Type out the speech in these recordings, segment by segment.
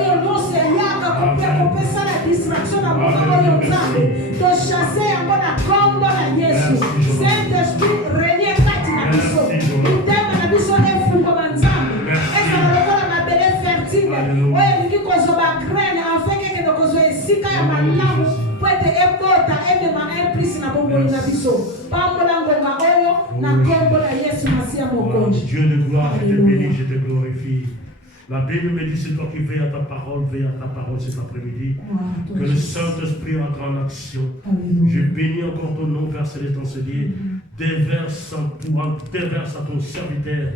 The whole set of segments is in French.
oyo nyonso eyaka kopesa na distraction na mboka oyo nzambe tochasse yango na kombo na Yesu. Saint-Esprit renie kati na biso motema na biso efungwama nzambe ezala lokola mabele fertile oyo elingi kozwa bagraine afin ekende kozwa esika ya malamu po ete ebota emema implice na bomoi na biso pambola ngonga oyo na kombo na Yesu Masiya mokonzi. Dieu de gloire, je te bénis, je te glorifie. La Bible me dit, c'est toi qui veilles à ta parole cet après-midi. Que le Saint-Esprit entre en action. Je bénis encore ton nom, Père Céleste enseigné. Déverse à ton serviteur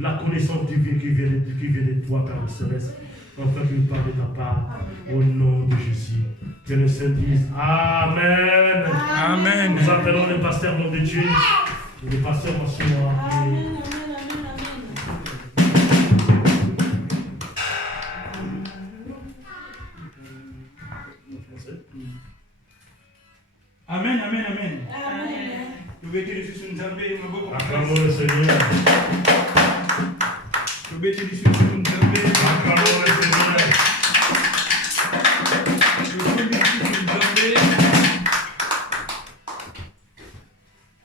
la connaissance divine qui vient de toi, Père Céleste. Enfin qu'il parle de ta part, au nom de Jésus. Que le Saint dise Amen. Amen. Nous appelons le pasteur, nom de Dieu. Le pasteur va se voir. Amen, amen, amen. Nous bénissons Jésus Nzambe, maboko. Acclamons le Seigneur. Nous bénissons Jésus Nzambe. Acclamons le Seigneur.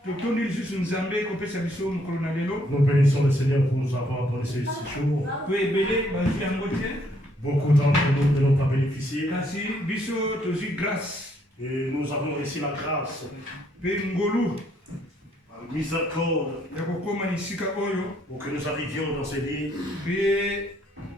Nous bénissons Jésus Nzambe, kopesa biso mokolo na lelo. Nous bénissons le Seigneur pour nous avoir donné ce jour. Pe ebele bazwi yango te. Beaucoup d'entre nous ne l'ont pas bénéficié. Kasi biso tozwi grâce. Et nous avons reçu la grâce, Pe ngolu la miséricorde, ya kokoma na esika oyo. pour que nous arrivions dans ces lieux Pe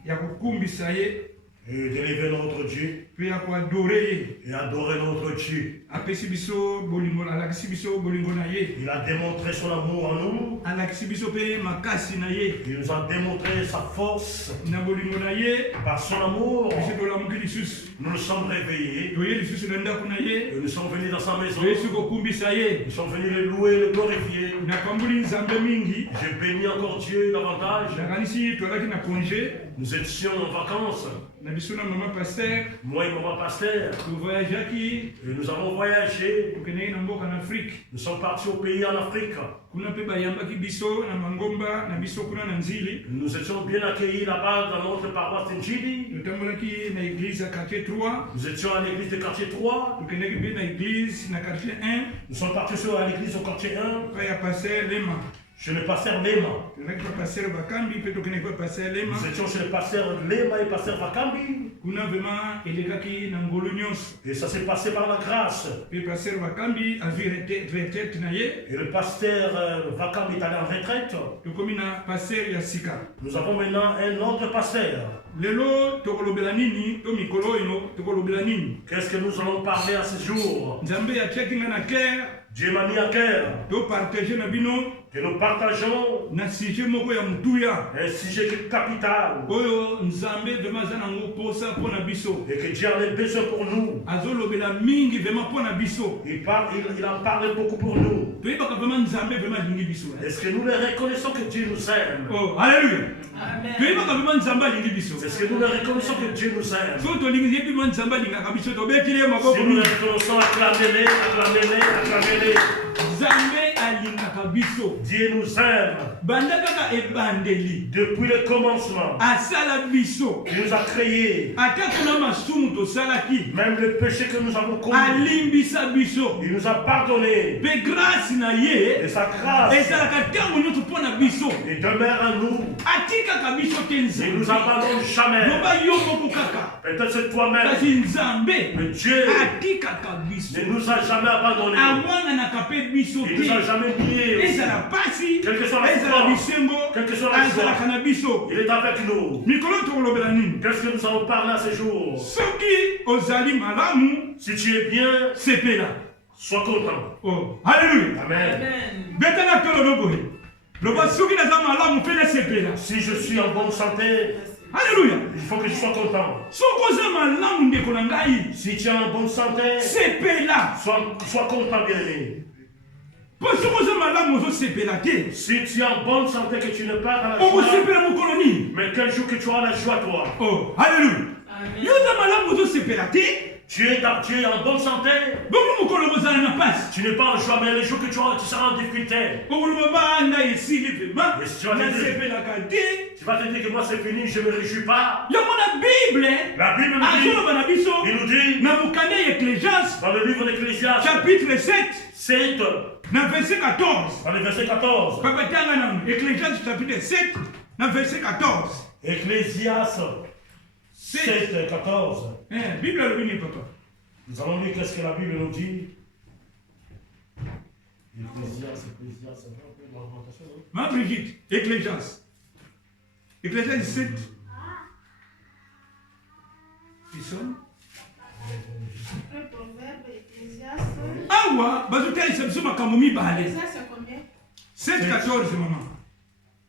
ya kokumbisa ye. et d'élever notre Dieu Pe ya koadore ye. et adorer notre Dieu. Apesi biso bolingo, alakisi biso bolingo na ye. Il a démontré son amour en nous. Alakisi biso pe makasi na ye. Il nous a démontré sa force Na bolingo na ye. par son amour. Biso tolamuki lisusu. Nous nous sommes réveillés Toye lisusu na ndako na ye. et nous sommes venus dans sa maison. Toye kokumbisa ye. Nous sommes venus le louer, le glorifier. Napamboli nzambe mingi. J'ai béni encore Dieu davantage. Nakanisi tolaki na congé. Nous étions en vacances, Na biso na mama pasteur. moi et mon pasteur, Tovoyageaki. et nous avons voyagé. Tokendeki na mboka na Afrique. Nous sommes partis au pays en Afrique. Kuna pe bayambaki biso na mangomba na biso kuna na nzili. Nous étions bien accueillis là-bas dans notre paroisse Njili. Totambolaki na église ya quartier 3. Nous étions à l'église de quartier 3. Tokendeki pe na église na quartier 1. Nous sommes partis à l'église au quartier 1. Pa ya pasteur Lema. Chez le pasteur Lema. Tokendeki pa pasteur Bakambi pe tokendeki pa pasteur Lema. Nous étions chez le pasteur Lema et le pasteur Vakambi. Kuna vraiment elekaki na ngolu nyonso. Et ça s'est passé par la grâce. Pe pasteur Bakambi azwi retraite na ye. Et le pasteur Vakambi est allé en retraite. Tokomi na pasteur ya sika. Nous avons maintenant un autre pasteur. Lelo tokolobela nini to mikolo oyo tokolobela nini. Qu'est-ce que nous allons parler à ce jour? Nzambe atiaki nga na cœur Dieu m'a mis à cœur to partager na bino que nous partageons na sujet moko ya mutuya un sujet capital oyo Nzambe vraiment aza nango posa mpo na biso. et que Dieu en a besoin pour nous. Azolobela mingi vraiment mpo na biso. Il en parle beaucoup pour nous. Toyebaka vraiment Nzambe vraiment alingi biso. Est-ce que nous le reconnaissons que Dieu nous aime? Oh, alléluia. Toyebaka vraiment Nzambe alingi biso. Est-ce que nous le reconnaissons que Dieu nous aime? So tolingi yebi vraiment Nzambe alingaka biso tobetili ye Si maboko. nous le reconnaissons, acclamez-les, acclamez-les, acclamez-les. Nzambe alingaka biso. Dieu nous aime Banda kaka ebandeli. depuis le commencement. Asala biso. Il nous a créés. Ata kuna masumu tosalaki. Même le péché que nous avons commis, Alimbisa biso. il nous a pardonné. Pe grâce na ye. Et sa grâce Ezalaka ntango nyonso mpo na biso. et demeure en nous. Atikaka biso te Il Nzambe. nous abandonne jamais. Loba yo moko kaka. Peut-être c'est toi-même. Kasi Nzambe Mais Dieu atikaka biso. ne nous a jamais abandonnés. Amwanganaka pe biso Il nous a te. jamais niés. aussi. Ezala pasi. Quelle que soit la Ezala forme, bisengo. quelle que soit la Azalaka joie, na biso. il est avec nous. Mikolo tokolobela nini? Qu'est-ce que nous allons parler à ce jour? Soki ozali malamu Si tu es bien, sepela. sois content. Oh, alléluia. Amen. Betana tolo loboye. Loba soki naza malamu pe na sepela. Si je suis en bonne santé, Alléluia. il faut que je sois content. Soko oza malamu ndeko na ngai. Si tu es en bonne santé, Sepela. sois content, bien-aimé. Po soko oza malamu ozosepela te. Si tu es en bonne santé, que tu ne pas dans la joie, Okosepela mokolo nini? mais quel jour que tu as la joie, toi, Oh, alléluia. Yo oza malamu ozosepela te. tu es en bonne santé, Bongo mokolo bozala na pasi. tu n'es pas en joie, mais les jours que tu seras en difficulté, Okoloba banda esili vraiment. Mais si tu vas te dire- Nasepelaka te. tu vas te dire que moi c'est fini, je ne me réjouis pas. Yango na Bible nous dit, il nous dit, dans le livre d'Ecclésiaste, chapitre 7, 7, dans le verset 14. dans le verset 14. Ecclésiaste chapitre 7, dans le verset 14. Ecclésiaste 7, 14. Bible le béni, papa. Nous allons lire qu'est-ce que la Bible nous dit. Ecclésiaste, Ma Brigitte, Ecclésiaste. Ecclésiaste 7. Ils sont. Un proverbe, Ecclésiaste. Ah ouais, bazouta ils sont makamumi balé. Ecclésiaste c'est combien? 7, 14, maman.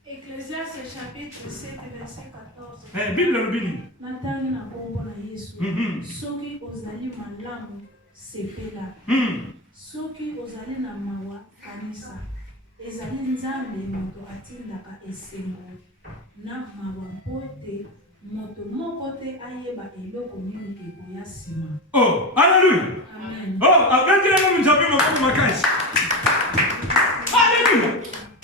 Ecclésiaste chapitre 7, verset 14. Bible le béni. Natangi na kombo na Yesu. Soki ozali malamu sepela. Soki ozali na mawa kanisa. Ezali nzambe moto atindaka esengo na mawa mpote moto moko te ayeba eloko nini eboya nsima. Oh, alléluia. Amen. Oh, avec la main j'avais ma makasi. Alléluia.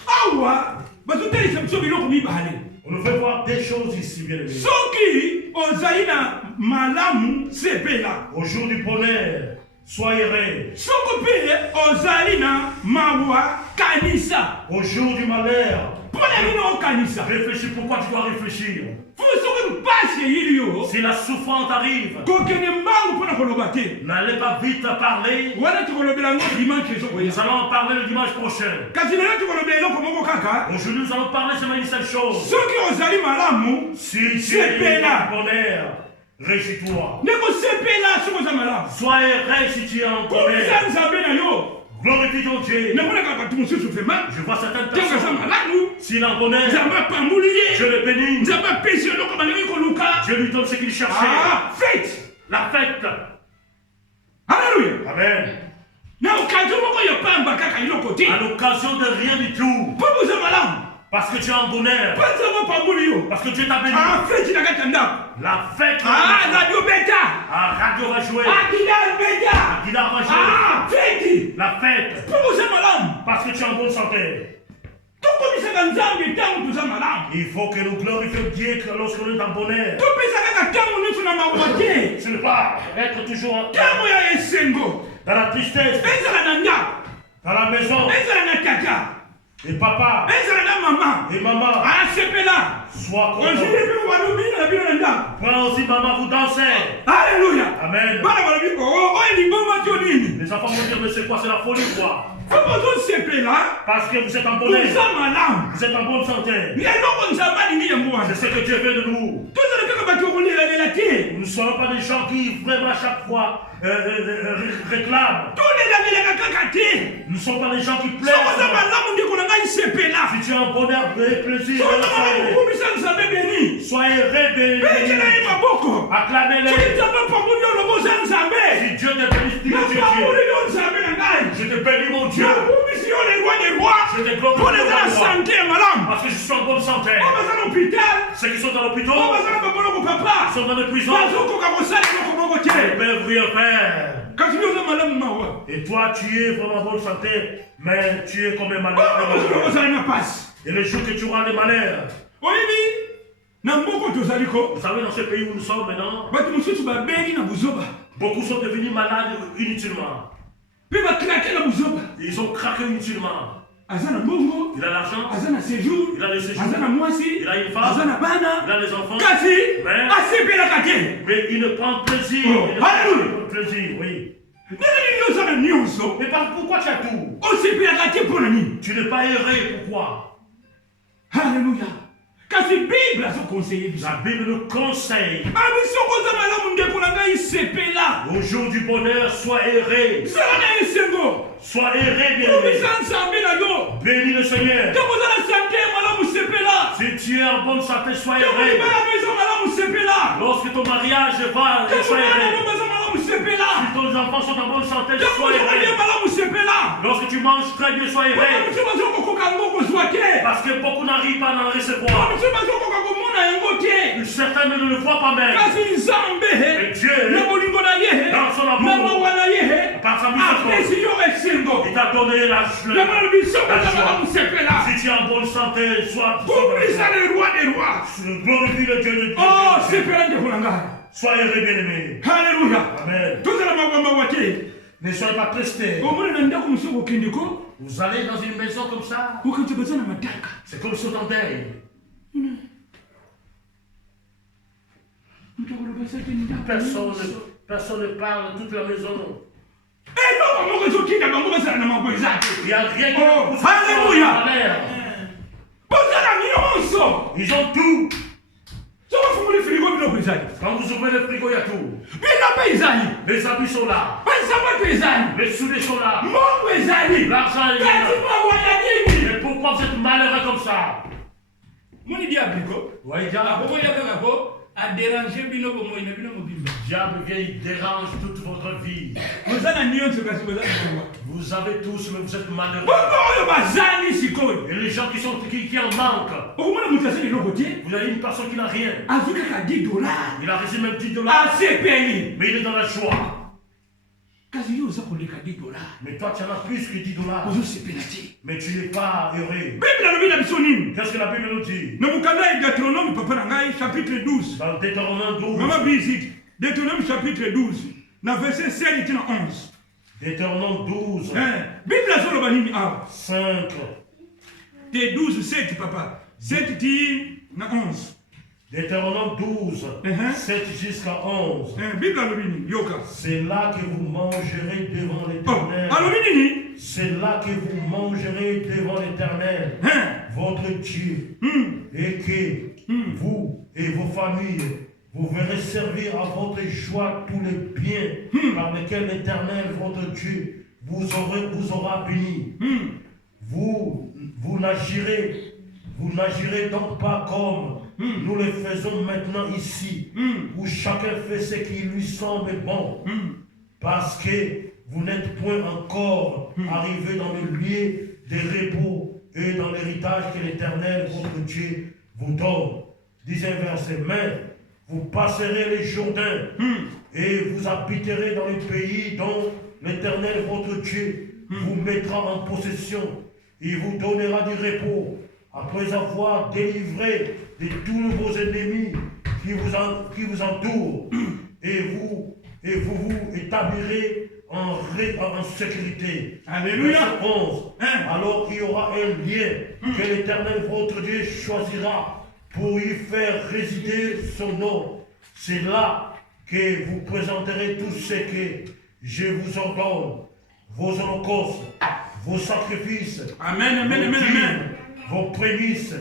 Ah ouais, bazouta ils sont biloko mi balé. On nous fait voir des choses ici, bien aimés. Soki ozali na malamu sepela. Au jour du bonheur, sois erré. Soki pe ozali na mawa kanisa. Au jour du malheur, réfléchis pourquoi tu dois réfléchir. Si la souffrance arrive, n'allez pas vite parler. Nous allons en parler le dimanche prochain. Aujourd'hui, nous allons parler seulement une seule chose. Si tu es en bonheur, réjouis-toi. Sois heureux si tu es en bonheur. Glorifie ton Dieu. Je vois certaines personnes. S'il est en bonheur, je le bénis. Je lui donne ce qu'il cherchait. La fête. Alléluia. Amen. À l'occasion de rien du tout. Parce que tu es en bonheur. Parce que Dieu t'a béni. La fête. Radio Beta. Radio va jouer. Guidar va jouer. La fête. Parce que tu es en bonne santé. Il faut que nous glorifions Dieu lorsqu'on est en bonheur. Ce n'est pas être toujours dans la tristesse, dans la maison. Et papa et maman, sois content. Moi aussi, maman, vous dansez. Alléluia. Amen. Les enfants vont dire, mais c'est quoi? C'est la folie, quoi? Parce que vous êtes en bonheur. Vous êtes en bonne santé. C'est ce que Dieu veut de nous. Nous ne sommes pas des gens qui vraiment à chaque fois réclament. Nous ne sommes pas des gens qui plaisent. Si tu es en bonheur, plaisir, soyez réveillés. Acclamez-les. Si Dieu te bénit, je te bénis mon Dieu. Je te glorifie parce que je suis en bonne santé. Ceux qui sont dans l'hôpital, qui sont dans les prisons, ils peuvent rien faire. Et toi, tu es vraiment en bonne santé, mais tu es comme un malheur. Et le jour que tu auras les malheurs, vous savez, dans ce pays où nous sommes maintenant, beaucoup sont devenus malades inutilement. Ils ont craqué inutilement. Il a l'argent, il a le séjour, il a une femme, il a les enfants, mais il ne prend plaisir. Il ne prend plaisir, oui. Mais pourquoi tu as tout? Tu n'es pas erré, pourquoi? Alléluia. La Bible nous conseille. Au jour du bonheur, sois erré. Sois erré, bien aimé. Bénis le Seigneur. Si tu es en bonne santé, sois erré. Lorsque ton mariage va, sois erré. Si tes enfants sont en bonne santé, sois erré. Lorsque tu manges très bien, sois erré. Parce que beaucoup n'arrivent pas à en recevoir. Certains ne le voient pas même. Mais Dieu, dans son son amour, par sa miséricorde, il t'a donné la joie. Si tu es en bonne santé, sois glorifie le Dieu de Dieu. Soyez bien-aimés. Alléluia. Amen. Ne soyez pas tristés. Vous allez dans une maison comme ça. C'est comme si on en deuil. Personne ne parle, toute la maison. Il n'y a rien qui pousse. Alléluia. Ils ont tout. Quand vous ouvrez le frigo, il y a tout. Les habits sont là. Les soudés sont là. L'argent est là. Mais pourquoi vous êtes malheureux comme ça? Moni diable ko. Oui, diable. A déranger bino bomo ina bino mobimba. Diable vient, il dérange toute votre vie. Vous avez tous, mais vous êtes malheureux. Et les gens qui en manquent. Vous avez une personne qui n'a rien. Il a reçu même $10. Mais il est dans la joie. Mais toi, tu en as plus que $10. Mais tu n'es pas heureux. Qu'est-ce que la Bible nous dit? Dans chapitre 12. Dans Deutéronome 12. Maman visite. Deutéronome chapitre 12. Dans verset 7 et 11. Deutéronome 12. Bible 5. T'es 12, 7, papa. 7 dit 11. Deutéronome 12, 7 jusqu'à 11. C'est là que vous mangerez devant l'Éternel. C'est là que vous mangerez devant l'Éternel, votre Dieu, et que vous et vos familles, vous verrez servir à votre joie tous les biens par lesquels l'Éternel, votre Dieu, vous aura béni. Vous n'agirez donc pas comme nous le faisons maintenant ici, où chacun fait ce qui lui semble bon, parce que vous n'êtes point encore arrivé dans le lieu de repos et dans l'héritage que l'Éternel, votre Dieu, vous donne. 10e verset, mais vous passerez les Jourdains et vous habiterez dans le pays dont l'Éternel, votre Dieu, vous mettra en possession. Il vous donnera du repos après avoir délivré de tous vos ennemis qui vous entourent, et vous établirez en sécurité. Alléluia. Verset 11. Alors il y aura un lien que l'Éternel votre Dieu choisira pour y faire résider son nom. C'est là que vous présenterez tout ce que je vous ordonne, vos holocaustes, vos sacrifices, vos prémices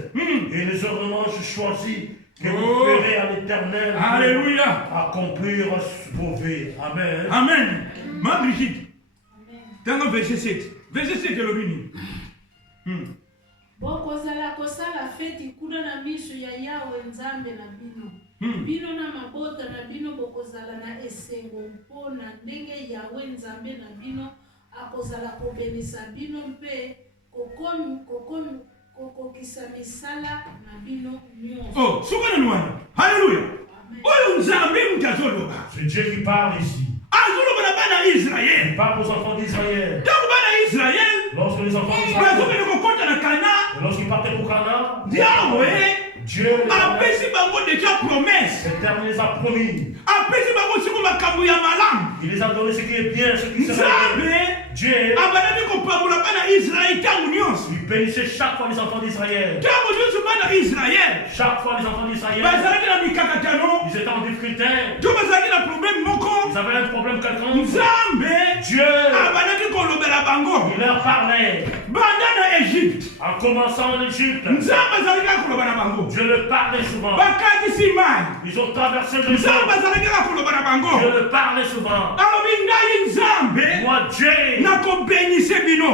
et les ordonnances choisies que vous ferez à l'Éternel. Alléluia. Accomplir vos vies. Amen. Amen. Ma Brigitte. Dans verset 7. Verset 7 est le béni. Bokozala kosala feti kuna na miso ya Yawe Nzambe na bino. Bino na mabota na bino bokozala na esengo mpona ndenge Yawe Nzambe na bino akozala kobenisa bino mpe kokokisa misala na bino nyonso. Oh, sukana nwana. Alléluia. Oyo Nzambe mutazoloba. C'est Dieu qui parle ici. Azoloba na bana Israël. Il parle aux enfants d'Israël. Donc bana Israël. Lorsque les enfants d'Israël. Lorsqu'ils partaient pour Canaan. Dieu apesi bango déjà promesse. L'Éternel les a promis. Apesi bango siko makambo ya malamu. Il les a donné ce qui est bien, ce qui sera bien. Dieu abandaki kopambola bana Israël ntango nyonso. Il bénissait chaque fois les enfants d'Israël. Ntango nyonso bana Israël. Chaque fois les enfants d'Israël. Bazalaki na mikakatano. Ils étaient en difficulté. To bazalaki na problème moko. Ils avaient un problème quelconque. Nzambe Dieu abandaki kolobela bango. Il leur parlait. Banda na Égypte. En commençant en Égypte. Nzambe azalaki kolobela bango. Dieu le parlait souvent. Bakatisi mai. Ils ont traversé le Nzambe azalaki kolobela bango. Dieu le parlait souvent. Alobi ngai Nzambe. Moi Dieu. Nakobénisse bino.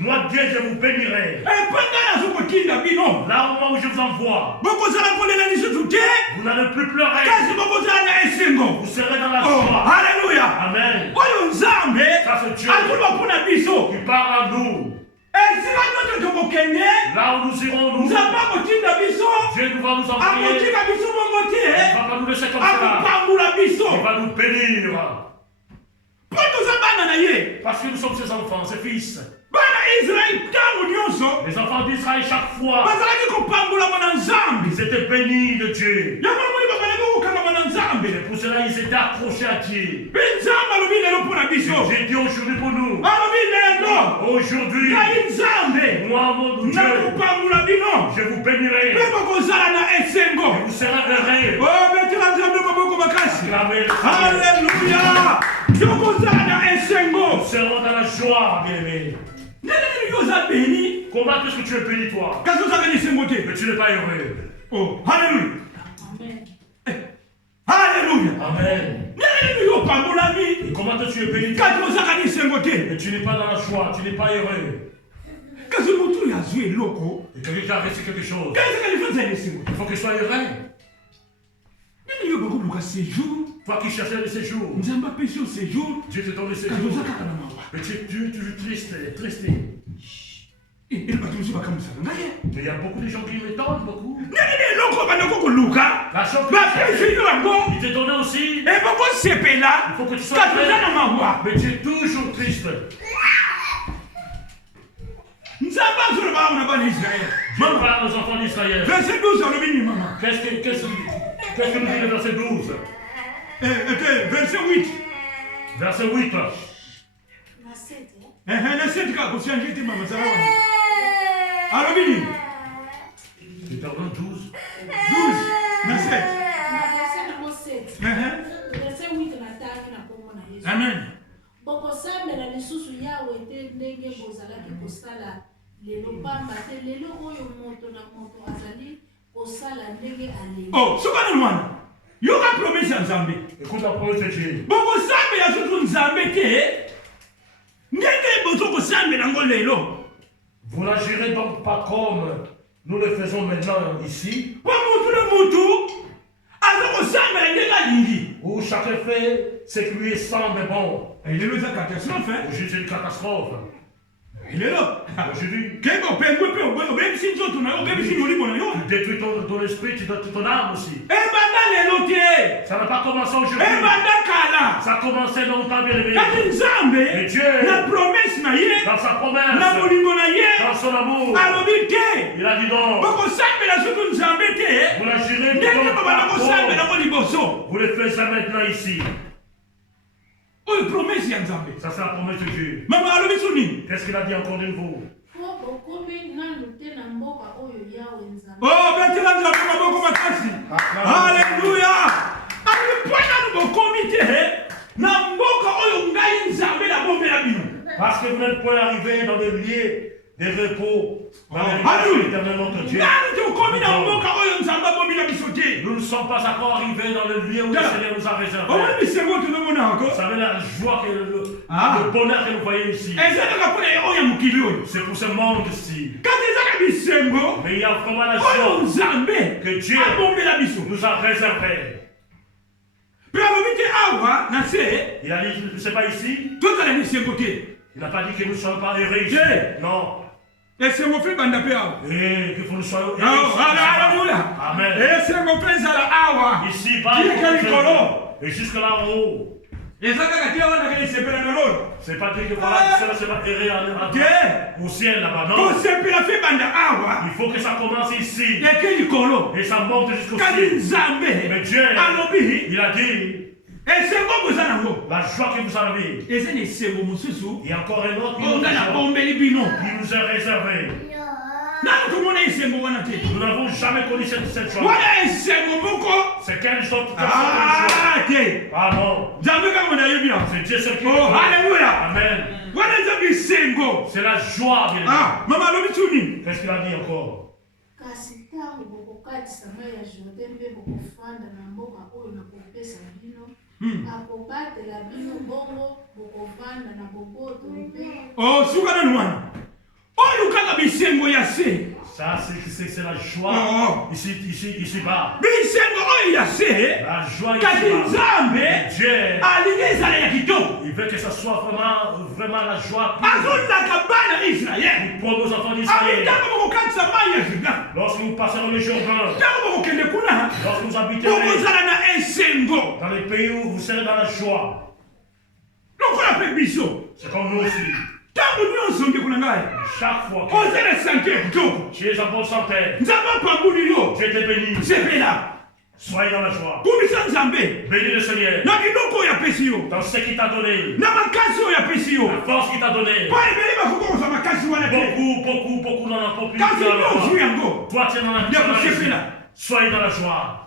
Moi Dieu je vous bénirai. Epanga nazokotinda bino. Là au moment où je vous envoie. Bokozala kolela lisusu te. Vous n'allez plus pleurer. Kasi bokozala na esengo. Vous serez dans la joie. Alléluia. Amen. Oyo Nzambe. Ça c'est Dieu. Azoloba mpona biso. Il parle à nous. Là où nous irons, nous. Dieu nous va nous envoyer. Il va pas nous laisser comme ça. Il va nous bénir. Parce que nous sommes ses enfants, ses fils. Les Les enfants d'Israël, chaque fois, ils étaient bénis de Dieu. Et pour cela, ils étaient accrochés à Dieu. J'ai dit aujourd'hui pour nous. Aujourd'hui, moi, mon Dieu, je vous bénirai. Et vous serez heureux. Alléluia. Nous serons dans la joie, bien-aimés. Comment est-ce que tu es béni, toi? Mais tu n'es pas heureux. Oh, alléluia. Amen. Alléluia. Amen. Et comment est-ce que tu es béni, toi? Mais tu n'es pas dans la joie, tu n'es pas heureux. Et quelqu'un qui a reçu quelque chose, il faut qu'il soit heureux. Toi qui cherchais le séjour, Dieu te donne le séjour. Mais tu es toujours triste. Mais il y a beaucoup de gens qui m'étonnent beaucoup. La chose il te donne aussi. Il faut que tu sois heureux. Mais tu es toujours triste. Dieu parle aux enfants d'Israël. Verset 12, Qu'est-ce que nous dit le verset 12? verset 8. Verset 8. Deutéronome 12. 12, verset. Verset 8 nataki na kombo na Yesu. Amen. Bokosambela lisusu yawe te ndenge bozalaki kosala lelo pamba te lelo oyo moto na moto azali kosala ndenge aleli. Oh, sukana mwana. Yoka promesse ya Nzambe. Écoute la promesse de Dieu. Bokosambela susu Nzambe te ndenge bozokosambela ngo lelo. Vous n'agirez donc pas comme nous le faisons maintenant ici, où chacun fait ce qui lui semble bon. Il est là, c'est une catastrophe. Aujourd'hui, c'est une catastrophe. Il est là. Aujourd'hui, tu détruis ton esprit, tu détruis ton âme aussi. Ça n'a pas commencé aujourd'hui. Ça a commencé longtemps, bien aimé. Et Dieu, dans sa promesse, dans son amour, il a dit non. Vous l'agirez vous le faites ça maintenant ici. Ça c'est la promesse de Dieu. Qu'est-ce qu'il a dit encore de nouveau? Oh, alléluia. Parce que vous n'êtes pas arrivé dans le lieu des repos, dans le lieu éternel notre Dieu. Nous ne sommes pas encore arrivés dans le lieu où le Seigneur nous a réservé. Vous savez la joie, le bonheur que nous voyons ici. C'est pour ce monde-ci. Mais il y a vraiment la joie que Dieu nous a réservé. Il a dit, c'est pas ici. Il n'a pas dit que nous ne sommes pas heureux ici. Non. Et qu'il faut que nous soyons heureux. Amen. Ici, bas, et jusque là-haut. C'est pas dire que voilà, cela se va errer au ciel là-bas, non. Il faut que ça commence ici. Et ça monte jusqu'au ciel. Mais Dieu, il a dit, la joie que vous avez. Il y a encore un autre qui nous est réservé. Nous n'avons jamais connu cette joie. C'est quelle joie? Ah non. C'est Dieu seul qui nous connaît. Amen. C'est la joie, bien aimé. Qu'est-ce qu'il a dit encore? Oh, ça, c'est la joie ici bas. La joie ici bas. Dieu, il veut que ça soit vraiment la joie pour nos enfants d'Israël. Lorsque nous passerons le Jourdain, lorsque nous habiterons dans les pays où vous serez dans la joie. lokola pe biso. C'est comme nous aussi. Tango nyonso nge kuna ngai. Chaque fois Ozele santé kitoko. tu es en bonne santé, Nzamba pambuli yo. Dieu te bénit. Sepela. Soyez dans la joie. Kumisa Nzambe. Bénis le Seigneur Na biloko ya pesi yo. dans ce qu'il t'a donné, Na makasi yo ya pesi yo. la force qu'il t'a donné. Pa ebele bakoko za makasi wana te. Beaucoup n'en ont pas plus. Kasi yo ju yango. Toi, tu es dans la Ya joie. kusepela. Soyez dans la joie.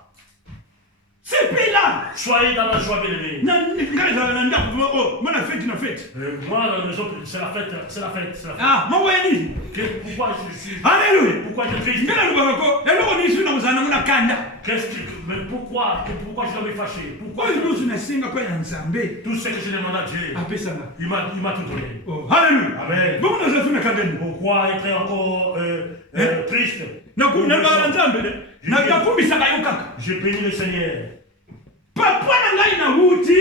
Sepela. Soyez dans la joie, bien-aimés. Na ngale na ndako oh, mana fête na fête. Moi, dans la maison, c'est la fête, c'est la fête, c'est la fête. Ah, mawani. Pourquoi je suis Alléluia. Pourquoi je suis triste? Ngale lubako. Eloko ni suna uzana muna kanda. Qu'est-ce que... Mais pourquoi je dois me fâcher? Pourquoi Oyo nusu na singa kwa ya Nzambe. tout ce que je demande à Dieu, Apesana. il m'a tout donné. Oh, alléluia. Amen. Bomo na zafuna kandeni. Pourquoi être encore triste? Na bala Nzambe. Na yakumbisa kayo kaka. Je bénis le Seigneur. Papa na ngai na wuti.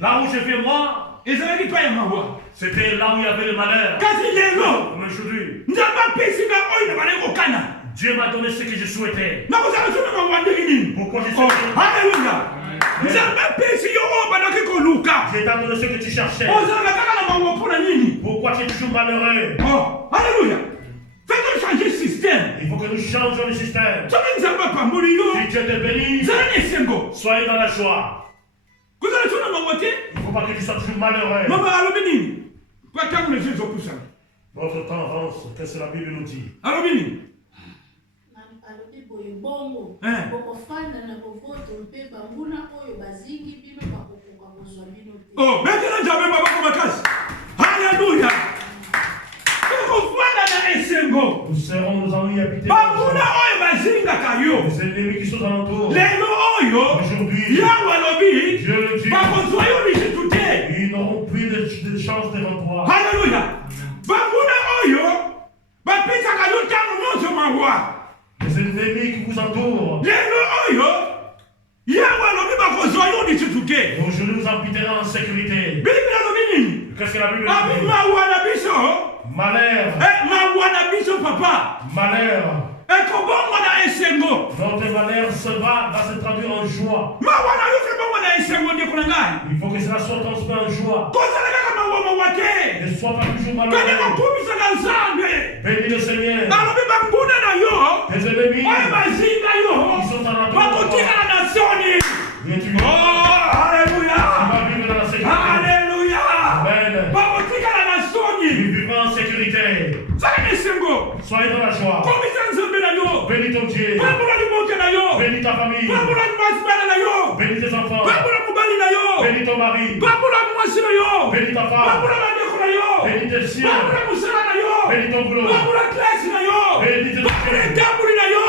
Là où je vais moi, Ezalaki pa ya mawa. c'était là où il y avait le malheur. Kasi lelo. Comme aujourd'hui, Nzamba pesi nga oyo na baleko kana. Dieu m'a donné ce que je souhaitais. Na kozala suna mawa ndenge nini. Pourquoi je Oh, souhaitais? alléluia. Nzamba pesi yo oyo banaki koluka. Je t'ai donné ce que tu cherchais. Ozala kaka na mawa mpona nini. Pourquoi tu es toujours malheureux? Oh, alléluia. Faites changer le système. Il faut que nous changions le système. Soki Nzamba pamboli yo. Si Dieu te bénit, Zala ni esengo. soyez dans la joie. Kozala suna mawa te. Il ne faut pas que tu sois toujours malheureux. Mama alobi nini. Kwa tangu na Jésus opusana. Notre temps avance, qu'est-ce que la Bible nous dit? Alobi nini. alobi boye bongo bokofanda na bovoto mpe banguna oyo bazingi bino bakokoka kozwa bino te. Oh, metela Nzambe maboko makasi. Alléluia. Bokofanda na esengo. Nous serons nos ennuis habités. Banguna oyo bazingaka yo. Les ennemis qui sont alentours. Lelo oyo. Aujourd'hui, Yawe alobi. Dieu le dit. Bakozwa yo lisusu te. Ils n'auront plus de chance devant toi. Alléluia. Banguna oyo. Bapesaka yo ntango nyonso mawa. Les ennemis qui vous entourent. Lelo oyo. Yawe alobi bakozwa yo lisusu te. Aujourd'hui, nous habiterons en sécurité. Bible alobi nini. Qu'est-ce que la Bible Abi dit? mawa na biso. Malheur. Mawa na biso papa. Malheur. Ekobongo na esengo. Notre malheur va se traduire en joie. Mawa na yo ekobongo na esengo ndeko na ngai. Il faut que cela soit transformé en joie. Kozala kaka mawa te. Ne sois pas toujours Kende malheureux. kokumisaka Nzambe. Bénis le Seigneur. Alobi banguna na yo. Tes ennemis Oyo bazinga yo. qui sont en attente. Bakotikala na soni. Et tu Oh, alléluia. vas vivre dans la sécurité. Alléluia. Amen. Bakotikala na Tu soni. vivras en sécurité. Zala esengo. Soyez dans la joie. Komisa Nzambe na yo. Bénis ton Dieu. Pambola liboke na yo. Bénis ta famille. Pambola mwasi na yo. Bénis tes enfants. Pambola mobali na yo. Bénis ton mari. Pambola mwasi na yo. Bénis ta femme. Pambola bandeko na yo. Bénis tes siens. Pambola musala na yo. Bénis ton boulot. Pambola klasi na yo. Bénis tes Pambola enfants. etambuli na yo.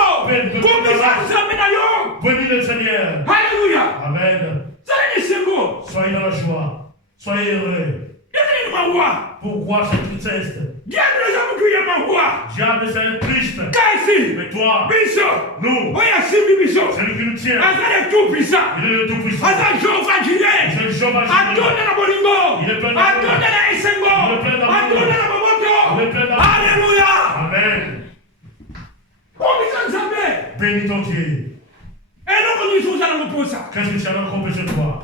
Komisa Nzambe na yo. Bénis le Seigneur. Alléluia. Amen. Zala esengo. Soyez dans la joie. Soyez heureux. Yekini mawa. Pourquoi cette tristesse? Diable za mtu ya mawa. Diable, c'est un triste. Kasi. Mais toi, Biso. nous, Oya simbi biso. c'est lui qui nous tient. Azale tout puissant. Il est le Tout-Puissant. Azale Jehovah Jireh. C'est le Jehovah Atonda Jireh. na bolingo. Il est plein d'amour. Atonda na esengo. Il est plein d'amour. Atonda na boboto. Il est plein d'amour. Alléluia. Amen. Komisa Nzambe. Bénis ton Dieu. Eloko nyonso ozala koposa. Qu'est-ce que tu as encore besoin de toi?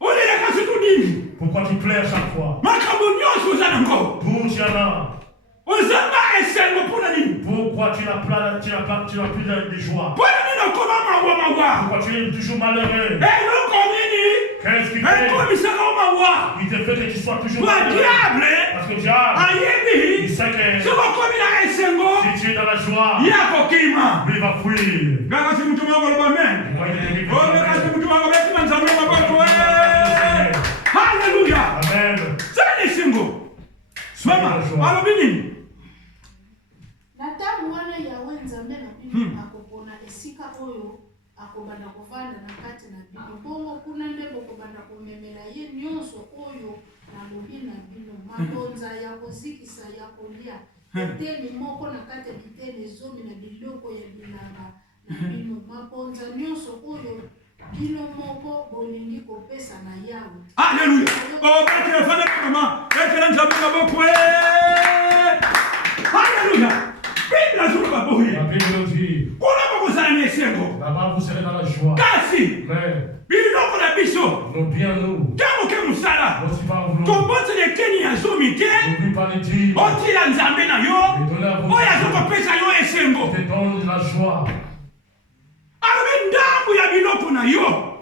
Olelaka siku nini. Pourquoi tu pleures chaque fois? Makambo nyonso oza nango. Tout tu en as. Ozanga esengo mpona nini. Pourquoi tu n'as plus de joie? Mpona nini okoma mawa. Pourquoi tu es toujours malheureux? Eloko nini. Qu'est-ce qui fait? Ekomisaka o mawa. Il te fait que tu sois toujours Ba malheureux. diable. Parce que diable, Ayebi. il sait que Soki okomi na esengo. si tu es dans la joie, Ye akokima. lui va fuir. Ngaka si mutu moko loba amen. Ngaka si mutu moko betima Nzambe maboko. Hallelujah. Amen. Zala esengo. Mama, alobi nini. Na ntango wana yawe Nzambe na bino akopona esika oyo akobanda kovanda na kati na bino bongo kuna nde bokobanda komemela ye nyonso oyo nalobi na bino mabonza ya kozikisa ya kolia eteni moko na kati ya biteni zomi na biloko ya bilanga na bino mabonza nyonso oyo bino moko bolingi kopesa na yawe. Alléluia. Oh, betela fana mama. Betela Nzambe maboko. Alléluia. Biblia zulu baboye. La Bible nous dit, Kuna bokozala na esengo. là-bas vous serez dans la joie. Kasi. Mais Biloko na biso. Nos biens nous. Tango ke musala. Aussi par vous. Kombote le keni ya zomi te. N'oublie pas les dîmes. Otila nzambe na yo. Et donnez à vos Oya zoko pesa yo esengo. te donne de la joie. Alobi ndambu ya biloko na yo.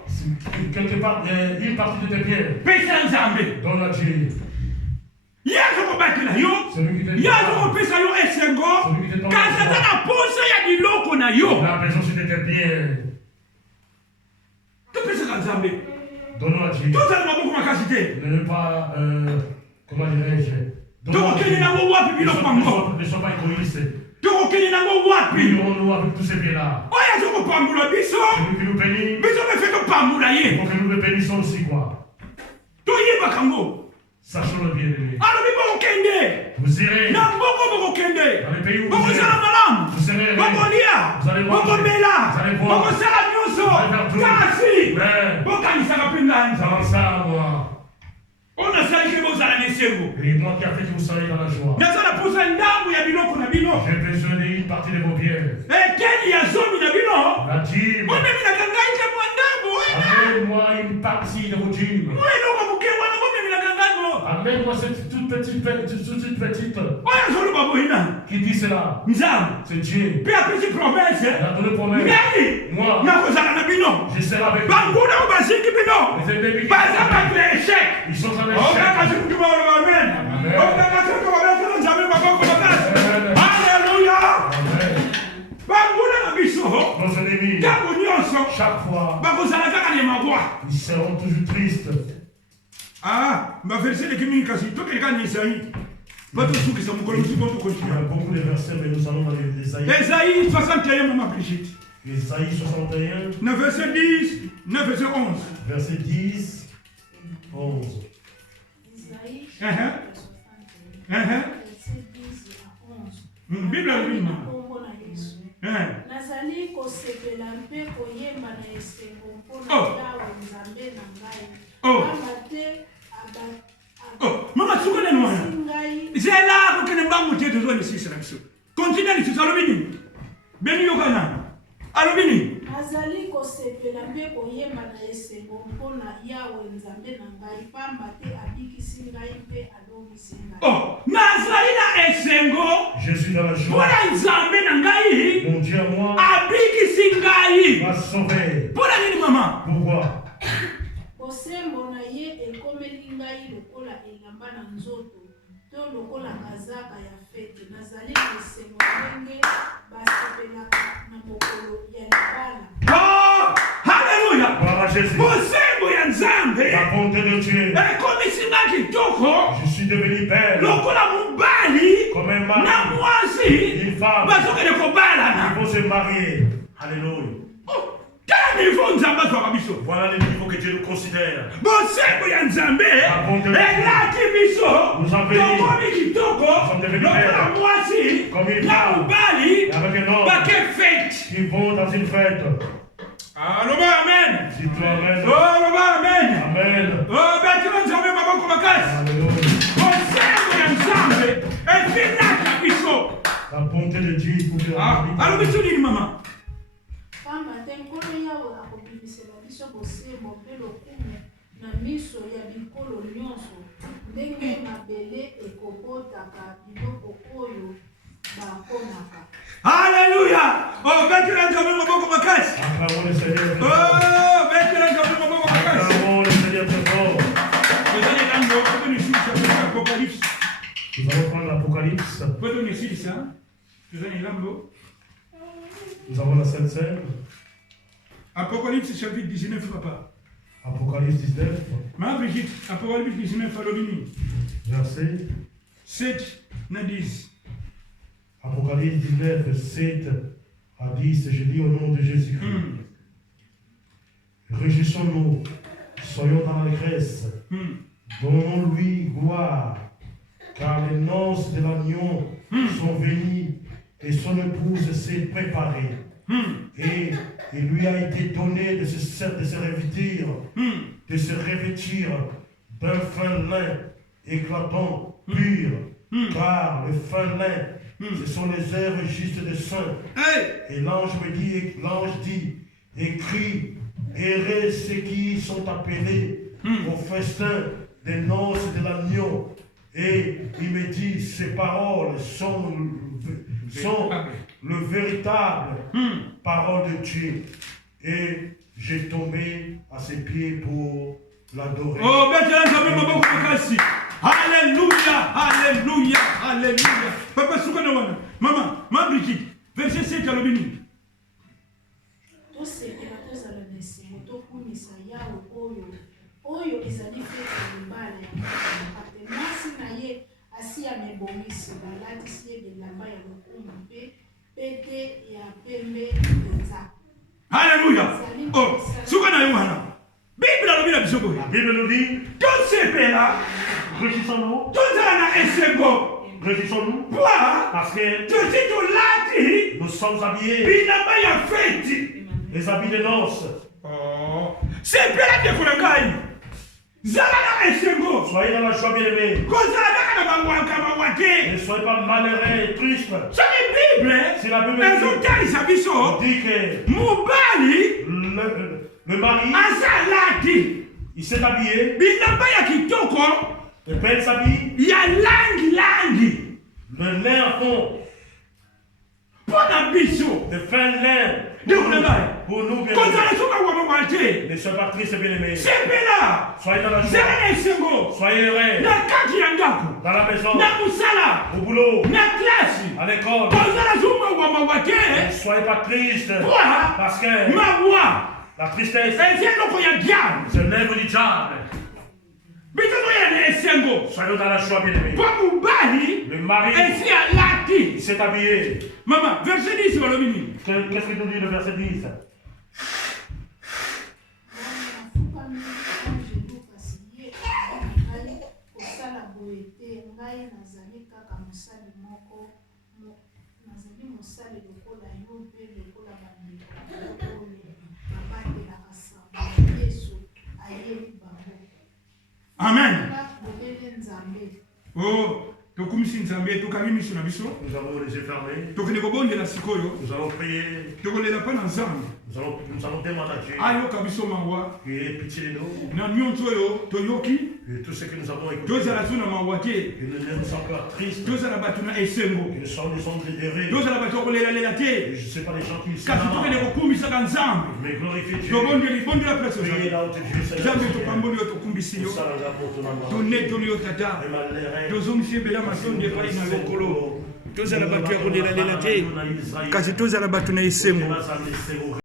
Quelque part, une partie de tes biens. Pesa nzambe. Donne à Dieu. Yazo kobatela yo. Yazo kopesa yo esengo. Kazata na posa ya biloko na yo. La maison sur tes biens. Topesa nzambe. Donne à Dieu. Tozala maboko makasi te. Ne pas, comment dirais-je, Tokokende nango wapi biloko bango. ne sois pas égoïste. Tokokende nango wapi. Bénissons-nous avec tous ces biens-là. Oya zo kopambula biso. Celui qui nous bénit, Biso mefe topambula ye. pour que nous le bénissons aussi, quoi. Toyebaka ngo. Sachons le bien-aimé. Alobi bokokende. Vous irez Na mboko bokokende. dans les pays où vous Bokozala irez. malamu. Vous serez Bokolia. Vous allez voir. Bokomela. Vous allez voir. Bokosala nyonso. Vous allez faire tout. Kasi. Ouais. Bokanisaka mpe nganza. Sans ça, moi. On asali ke bozala nesengo. Et moi qui a fait que vous soyez dans la joie. Nazala posa ndambu ya biloko na bino. J'ai besoin d'une partie de vos biens. Ekeni ya zomi na bino. La dîme. Omemelaka ngai te mwa ndambu. Amène-moi une partie de vos dîmes. Eloko moke wana omemelaka ngai mo. Amène-moi cette toute petite. Oyo azoloba boyina. Qui dit cela? Nzambe. C'est Dieu. Mpe apesi promese. Il a donné promesse. Ngai. Moi, Nakozala na bino. je serai avec vous. Banguna ko bazingi bino. Les ennemis, Baza bato ya échec. ils sont en Okaka échec. siku tumawolo amen. Amen. Okaka siku babesa nzambe maboko makasi. Amen. Haleluya. Amen. Banguna na biso. Nos ennemis, Tango nyonso. chaque fois, Bakozala kaka ne mabwa. ils seront toujours tristes. Ah, baverse leki mingi kasi tokeleka na Esaïe. Bato sukisa mokolo mosusu Il y a continue. beaucoup de versets, mais nous allons dans l'Ésaïe. Esaïe 61, maman Brigitte. Ésaïe 61, 9 verset 10, 9 verset 11. verset 10, 11. Isaïe Uh-huh. verset 10 à 11. Bible ya lima. Kombo na Yesu. Nazali kosepela mpe koyemba na esengo mpona Oh. Yawe Nzambe na ngai. Oh. Pamba te Oh, mama tsukone mwana. ngai Zela ko kene mbangu te tozo ni sisi na biso. Continue ni sisi alobini. Beni yokana. Alobini. nazali kosepela mpe koyemba na esengo mpona Yawe Nzambe na ngai. Pamba te abikisi ngai mpe alongisi ngai. Oh, nazali na esengo. Je suis dans la joie. Pona Nzambe na ngai. Mon Dieu à moi Abikisi ngai. m'a sauvé. Pona nini mama? Pourquoi? Bosembo na ye ekomeli ngai lokola elamba na nzoto to lokola kazaka ya fete. Nazali na esengo ndenge basepelaka na mokolo ya libala. Oh, haleluya. Gloire à Jésus. Bosembo ya Nzambe. La bonté de Dieu. Ekomisi nga kitoko. Je suis devenu père. Lokola mobali. Comme un mari. Na mwasi. Une femme. Bazokende kobalana. Il faut se marier. Alléluia. Tala niveau Nzambe azwaka biso. Voilà le niveau que Dieu nous considère. Bosembo ya Nzambe bonté de Dieu. elaki biso. Nous en bénis. Tokomi kitoko. Nous sommes devenus Lokola pères. mwasi. Comme une Na femme. mobali. Avec un homme Bake fete. qui vont dans une fête. Aloba amen. Dis-toi Amen. Oh, aloba amen. Amen. Oh, betela Nzambe maboko makasi. Alléluia. Bosembo ya Nzambe efinaki biso. La bonté de Dieu pour que Alobi biso nini mama? Pamba te nkolo Yawe akobimisela biso bosembo mpe lokumu na miso ya bikolo nyonso ndenge mabele ekobotaka biloko oyo baponaka. Alléluia. Oh, betela Nzambe maboko makasi. acclamons le Seigneur. Oh, betela Nzambe maboko makasi. Acclamons le Seigneur très fort. Tozali nango tonisisa Apocalypse. Nous allons prendre l'Apocalypse. Tonisisa. Tozali nango Nous avons la Sainte Seine. Apocalypse chapitre 19 papa. Apocalypse 19, Ma Brigitte, Apocalypse 19 alobini. verset. 7 na 10. Apocalypse 19, 7 à 10. Je lis au nom de Jésus-Christ. Réjouissons-nous, soyons dans l'allégresse. Donnons-lui gloire, car les noces de l'agneau sont venues et son épouse s'est préparée. Et il lui a été donné de se revêtir d'un fin lin éclatant, pur, car le fin lin, ce sont les œuvres justes des saints. Hey! Et l'ange dit, écris, Errez ceux qui sont appelés au festin des noces de l'agneau. Et il me dit, ces paroles sont le véritable parole de Dieu. Et j'ai tombé à ses pieds pour l'adorer. Oh, Alléluia, Alléluia, Alléluia. Papa Soukanawana, maman, ma Brigitte, verset 7 à l'obéni. Oyo ezali fete libala ya mokate mwasi na ye asi amebongisi balatisi ye bilamba ya lokumu mpe pete ya pembe mpenza. Alléluia. Oh, soukana yo wana. Bible alobi na biso boye. La Bible nous dit, tosepela, réjouissons-nous, tozala na esengo. réjouissons-nous, Pourquoi? parce que Tosi tolati nous sommes habillés, bilamba ya feti. les habits de noces. Oh, sepela ndeko na ngai. Zala na esengo. Soyez dans la joie, bien-aimés. Kozala kaka na bangwaka bawate. Ne soyez pas malheureux et tristes. Soki Bible C'est la Bible ezotalisa qui biso dit que mobali le mari, azalaki il s'est habillé, bilamba ya kitoko le père s'habille, ya langi le lin à fond, mpo na biso. le fin lin pour nous, bien-aimés. Kozala soka wamawa te. Ne soyez pas tristes, bien-aimés. Sepela Soyez dans la zala joie, na esengo soyez heureux, na kati ya ndako dans la maison, na mosala au boulot, na klasi. à l'école. Kozala soka wamawa Ne te. soyez pas tristes, Pourquoi? parce que Mawa la tristesse, eza eloko ya diable. c'est l'œuvre du diable. Biso toyela na esengo Soyons dans la joie, bien-aimés. mpo mobali Le mari, esi alati. il s'est habillé. Maman, verset 10 balobi nini? Qu'est-ce que nous dit le verset 10? Amen. Oh, tokumisi nzambe tokangi miso na biso. Nous avons les yeux fermés. Tokende kobondela sikoyo. Nous allons prier. Tokolela mpa na nzambe. Nous allons demander à Dieu Ayoka biso mawa. qu'il ait pitié de nous. Na nyonso oyo toyoki. Et tout ce que nous avons écouté. Tozala so na mawa te. Que nous ne sommes pas tristes. Tozala bato na esengo. Que nous sommes des hommes heureux. Tozala bato kolelalela te. Et je ne sais pas les gens qui sont Kasi tokende kokumbisaka nzambe. mais glorifiez Dieu. Tobondeli bondela place Priez ozali. là où Dieu Seigneur. Nzambe topamboli yo tokumbisi yo. Tonetoli yo tata. Tozongisi ebela masonde epai na lokolo. Tozala bato ya kolelalela te. Kasi tozala bato na esengo.